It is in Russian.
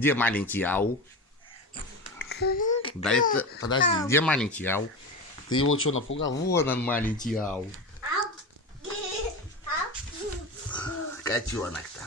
Где маленький ау? Да это, подожди, где маленький ау? Ты его что, напугал? Вон он, маленький ау. Котенок-то.